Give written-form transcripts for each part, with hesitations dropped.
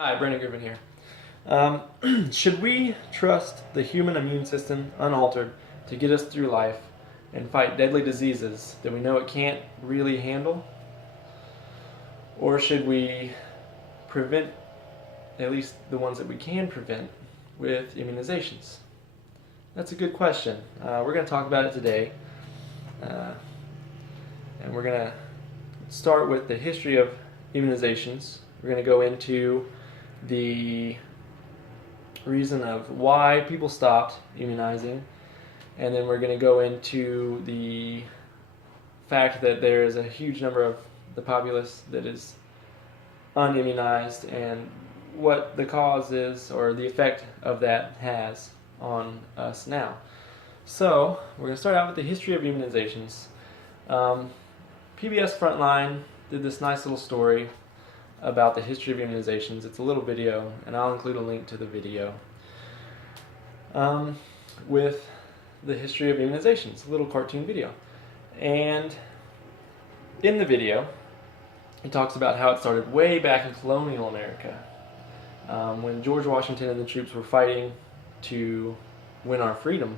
Hi, Brandon Griffin here. Should we trust the human immune system unaltered to get us through life and fight deadly diseases that we know it can't really handle? Or should we prevent at least the ones that we can prevent with immunizations? That's a good question. We're going to talk about it today. Uh, and we're going to start with the history of immunizations. We're going to go into the reason of why people stopped immunizing, and then we're going to go into the fact that there is a huge number of the populace that is unimmunized and what the cause is or the effect of that has on us now. So we're going to start out with the history of immunizations. PBS Frontline did this nice little story about the history of immunizations. It's a little video, and I'll include a link to the video with the history of immunizations, a little cartoon video. And in the video, it talks about how it started way back in colonial America, when George Washington and the troops were fighting to win our freedom,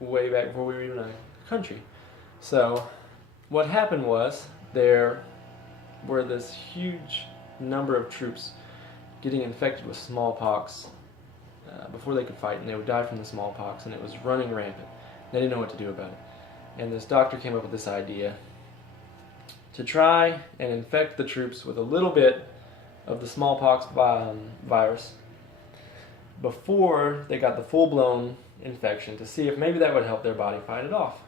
way back before we were even a country. So what happened was there were this huge number of troops getting infected with smallpox before they could fight, and they would die from the smallpox, and it was running rampant. They didn't know what to do about it. And this doctor came up with this idea to try and infect the troops with a little bit of the smallpox virus before they got the full-blown infection, to see if maybe that would help their body fight it off.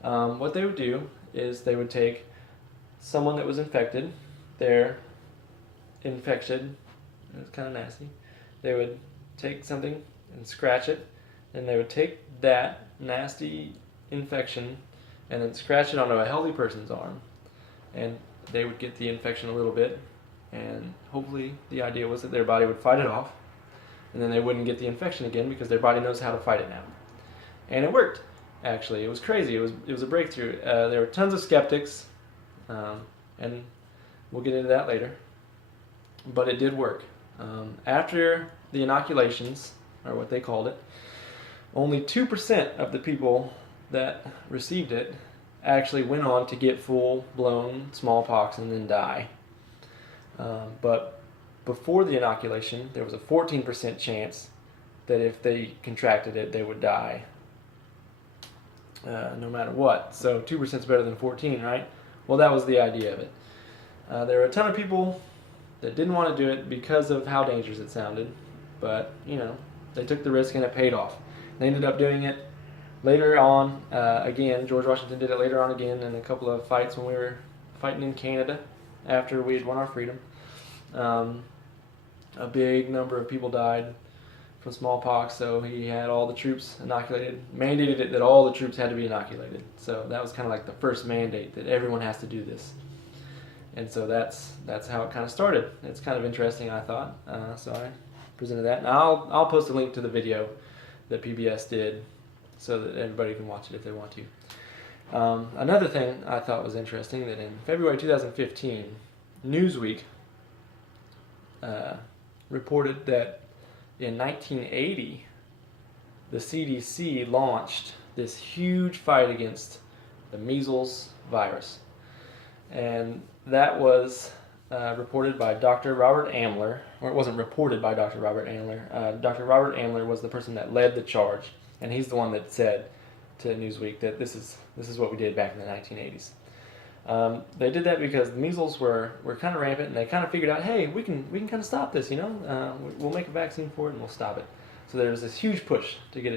What they would do is they would take someone that was infected, they're infected, it's kind of nasty, they would take something and scratch it, and they would take that nasty infection and then scratch it onto a healthy person's arm, and they would get the infection a little bit, and hopefully the idea was that their body would fight it off, and then they wouldn't get the infection again because their body knows how to fight it now. And it worked. Actually, it was crazy. It was a breakthrough. There were tons of skeptics, and we'll get into that later. But it did work. After the inoculations, or what they called it, only 2% of the people that received it actually went on to get full-blown smallpox and then die. But before the inoculation, there was a 14% chance that if they contracted it, they would die. No matter what. So 2% is better than 14, right? Well, that was the idea of it. There were a ton of people that didn't want to do it because of how dangerous it sounded, but they took the risk and it paid off. They ended up doing it later on again. George Washington did it later on again in a couple of fights when we were fighting in Canada after we had won our freedom. A big number of people died from smallpox, so he had all the troops inoculated, mandated it that all the troops had to be inoculated. So that was kind of like the first mandate, that everyone has to do this. And so that's how it kind of started. It's kind of interesting, I thought. So I presented that, and I'll post a link to the video that PBS did so that everybody can watch it if they want to. Another thing I thought was interesting, that in February 2015, Newsweek reported that in 1980, the CDC launched this huge fight against the measles virus. And that was reported by Dr. Robert Amler, or it wasn't reported by Dr. Robert Amler. Dr. Robert Amler was the person that led the charge, and he's the one that said to Newsweek that this is what we did back in the 1980s. They did that because the measles were kind of rampant, and they kind of figured out, hey, we can kind of stop this, we'll make a vaccine for it and we'll stop it. So there was this huge push to get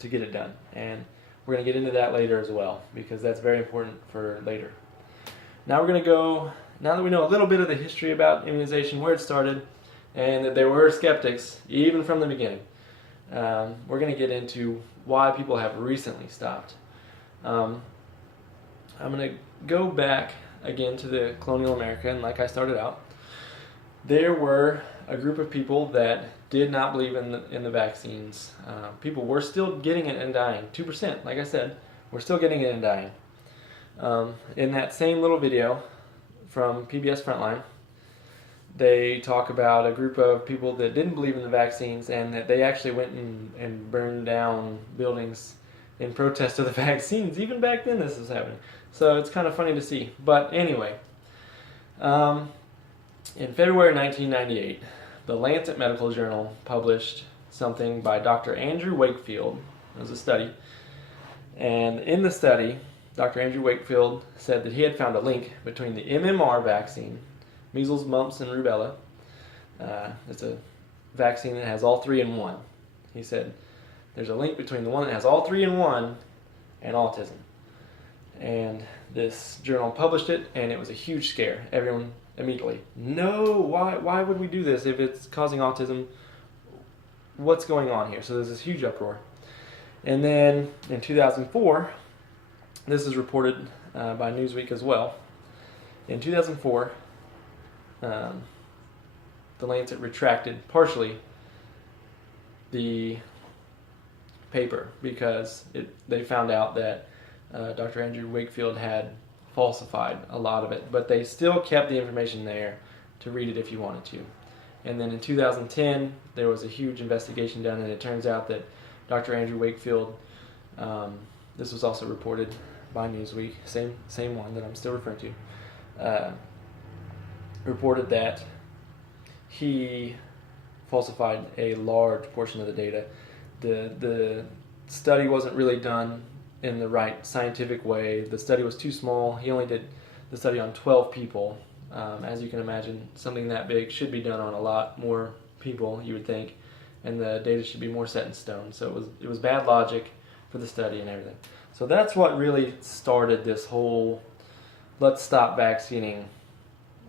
it done, and we're going to get into that later as well, because that's very important for later. Now we're going to go, now that we know a little bit of the history about immunization, where it started, and that there were skeptics even from the beginning, we're going to get into why people have recently stopped. I'm going to go back again to the colonial America, and like I started out, there were a group of people that did not believe in the vaccines. People were still getting it and dying. 2%, like I said, were still getting it and dying. In that same little video from PBS Frontline. They talk about a group of people that didn't believe in the vaccines and that they actually went and burned down buildings in protest of the vaccines. Even back then this was happening. So it's kind of funny to see. But anyway, in February 1998, the Lancet Medical Journal published something by Dr. Andrew Wakefield. It was a study. And in the study, Dr. Andrew Wakefield said that he had found a link between the MMR vaccine, measles, mumps, and rubella. It's a vaccine that has all three in one. He said there's a link between the one that has all three in one and autism. And this journal published it, and it was a huge scare. Everyone immediately, no, why would we do this if it's causing autism? What's going on here? So there's this huge uproar. And then in 2004, this is reported by Newsweek as well. In 2004, the Lancet retracted partially the paper because they found out that Dr. Andrew Wakefield had falsified a lot of it, but they still kept the information there to read it if you wanted to. And then in 2010, there was a huge investigation done, and it turns out that Dr. Andrew Wakefield, this was also reported by Newsweek, same one that I'm still referring to, reported that he falsified a large portion of the data. The study wasn't really done in the right scientific way. The study was too small. He only did the study on 12 people. As you can imagine, something that big should be done on a lot more people, you would think, and the data should be more set in stone. So it was bad logic for the study and everything. So that's what really started this whole let's stop vaccinating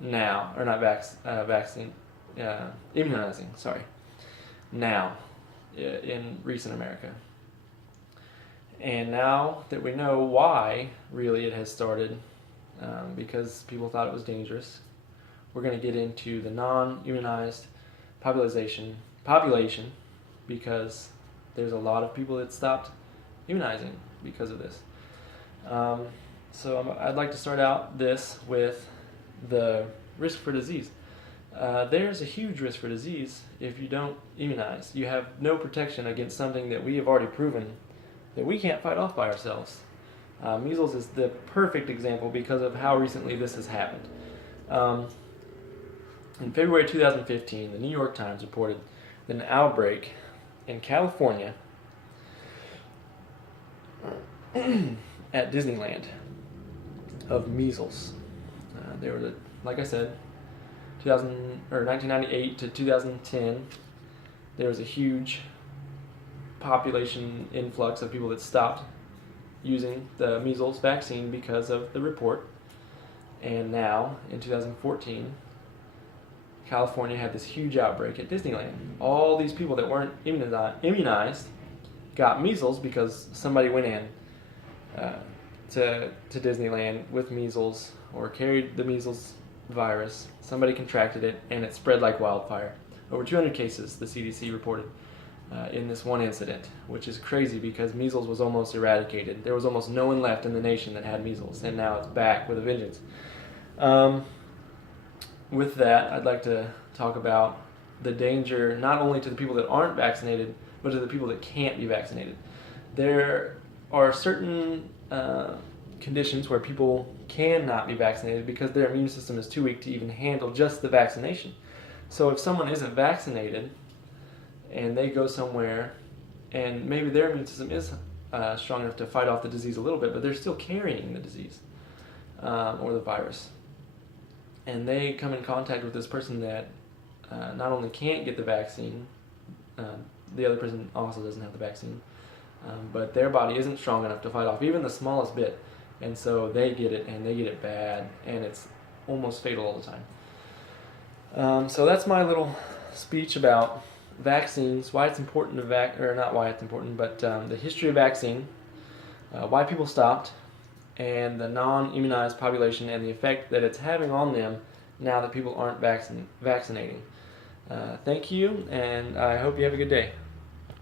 now, or not immunizing, now in recent America. And now that we know why really it has started, because people thought it was dangerous, we're going to get into the non-immunized population because there's a lot of people that stopped immunizing because of this. So I'd like to start out this with the risk for disease. There's a huge risk for disease if you don't immunize. You have no protection against something that we have already proven that we can't fight off by ourselves. Measles is the perfect example because of how recently this has happened. In February 2015, the New York Times reported that an outbreak in California at Disneyland of measles. There was, like I said, 1998 to 2010, there was a huge population influx of people that stopped using the measles vaccine because of the report. And now, in 2014, California had this huge outbreak at Disneyland. All these people that weren't immunized got measles because somebody went in to Disneyland with measles or carried the measles virus. Somebody contracted it, and it spread like wildfire. Over 200 cases, the CDC reported in this one incident, which is crazy because measles was almost eradicated. There was almost no one left in the nation that had measles, and now it's back with a vengeance. With that, I'd like to talk about the danger not only to the people that aren't vaccinated, but to the people that can't be vaccinated. There are certain conditions where people cannot be vaccinated because their immune system is too weak to even handle just the vaccination. So if someone isn't vaccinated and they go somewhere and maybe their immune system is strong enough to fight off the disease a little bit, but they're still carrying the disease or the virus, and they come in contact with this person that not only can't get the vaccine, the other person also doesn't have the vaccine, but their body isn't strong enough to fight off even the smallest bit, and so they get it, and they get it bad, and it's almost fatal all the time. So that's my little speech about vaccines, why it's important to or not why it's important, but the history of vaccine, why people stopped, and the non-immunized population and the effect that it's having on them now that people aren't vaccinating. Thank you, and I hope you have a good day.